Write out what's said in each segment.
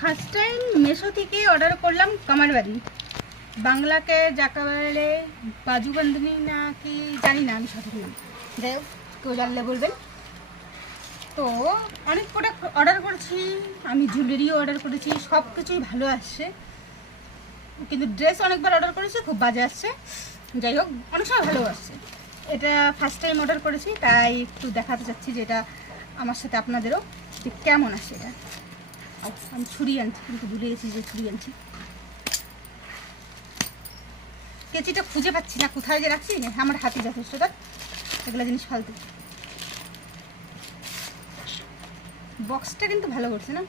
First time মেশো থেকে order করলাম কামারবাড়ি, বাংলাকে যাকে বলে বাজুবন্ধনী না কি জানি না আমি সঠিক নাম, যাই হোক কেউ জানলে বলবেন। তো অনেক প্রোডাক্ট অর্ডার করেছি, আমি জুয়েলারিও অর্ডার করেছি, সব কিছুই ভালো আসছে, কিন্তু ড্রেস অনেকবার অর্ডার করেছি খুব বাজে আসছে। যাই হোক অনেক সময় ভালো আসছে। এটা ফার্স্ট টাইম অর্ডার করেছি, তাই একটু দেখাতে চাচ্ছি যে এটা আমার সাথে আপনাদেরও যে কেমন আসে। এটা আমি ছুরি আনছি, কিন্তু ভুলে গেছি যে ছুরি আনছি। কেচিটা খুঁজে পাচ্ছি না, কোথায় যে রাখছি। আমার হাতে যথেষ্ট, তার এগুলো জিনিস ফালতু। বক্সটা কিন্তু ভালো করছে না।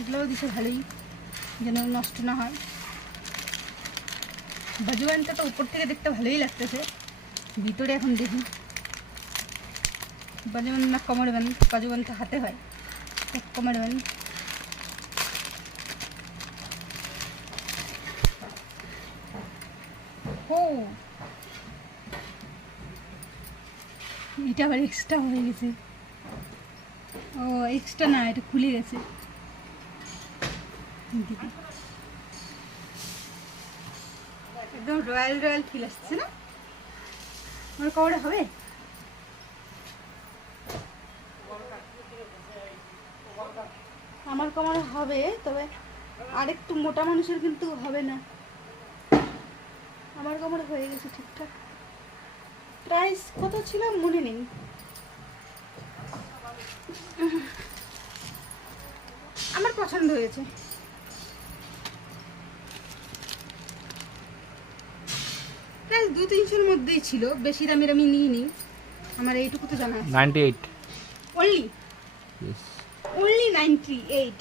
এগুলোও দিছে ভালোই, যেন নষ্ট না হয়। বাজুবানটা তো উপর থেকে দেখতে ভালোই লাগতেছে, ভিতরে এখন দেখি বাজুবান না কোমরে বান। বাজুবান তো হাতে হয়, কোমরে বান। ও এটা আবার এক্সট্রা হয়ে গেছে। ও এক্সট্রা না, এটা খুলে গেছে। একদম রয়্যাল রয়্যাল ফিল আসছে না? আমার কবরে হবে? আমার কোমরে হবে, তবে আরেকটু মোটা মানুষের কিন্তু হবে না। আমার কোমরে হয়ে গেছে ঠিকঠাক। প্রাইস কত ছিল মনে নেই। আমার পছন্দ হয়েছে। প্রাইস 200-300-এর মধ্যেই ছিল, বেশি দামের আমি নিইনি। আমার এইটুকু তো জানা আছে। 98 অনলি yes only 98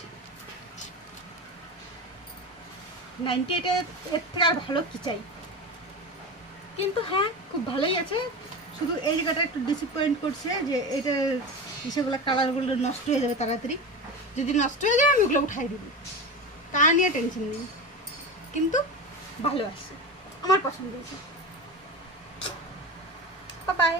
এর থেকে আর ভালো কি চাই। কিন্তু হ্যাঁ খুব ভালোই আছে, শুধু এই জায়গাটা একটু ডিসঅ্যাপয়েন্ট করছে যে এটার সেগুলো কালারগুলো নষ্ট হয়ে যাবে তাড়াতাড়ি। যদি নষ্ট হয়ে যায় আমি ওগুলো উঠাই দিব, তা নিয়ে টেনশন নেই। কিন্তু ভালো আছে, আমার পছন্দ হয়েছে। বাই।